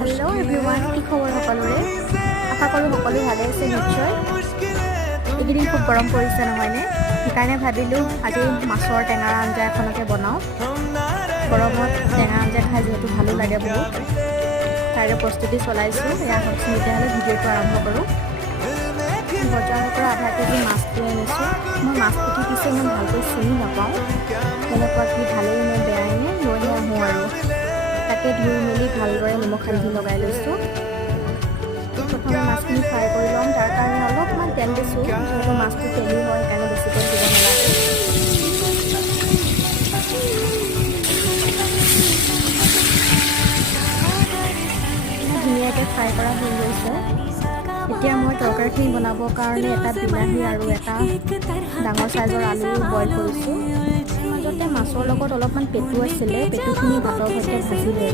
Hello' everyone, কি খবৰ সকলোৰে? আশা কৰোঁ সকলো ভালে আছে নিশ্চয়। এইকেইদিন খুব গৰম পৰিছে নহয়নে? সেইকাৰণে ভাবিলোঁ আজি মাছৰ টেঙাৰ আঞ্জা এখনকে বনাওঁ। গৰমত টেঙা আঞ্জা খাই যিহেতু ভালো লাগে বহুত, তাৰে প্ৰস্তুতি চলাইছোঁ। এয়া হওকচোন তেতিয়াহ'লে ভিডিঅ'টো আৰম্ভ কৰোঁ। বজাৰৰ পৰা আধা কেজি মাছ লৈ আনিছোঁ। মই মাছ পুঠি পিছে ইমান ভালকৈ চিনি নাপাওঁ, কেনেকুৱা কি ভালেই নে বেয়াই নে, লৈহে আহোঁ আৰু। তাকে ধুই মেলি ভালদৰে নিমখ হালধি লগাই লৈছোঁ। প্ৰথমে মাছখিনি ফ্ৰাই কৰি ল'ম। তাৰ কাৰণে অলপমান তেল দিছোঁ, যিহেতু মাছটো তেলি হয় সেইকাৰণে বেছি তেল দিব নালাগে। ধুনীয়াকৈ ফ্ৰাই কৰা হৈ গৈছে। এতিয়া মই তৰকাৰীখিনি বনাবৰ কাৰণে এটা বিলাহী আৰু এটা ডাঙৰ চাইজৰ আলু বইল কৰিছোঁ। মাজতে মাছৰ লগত অলপমান পেটু আছিলে, পেটুখিনি ভাতৰ সৈতে ভাজি লৈ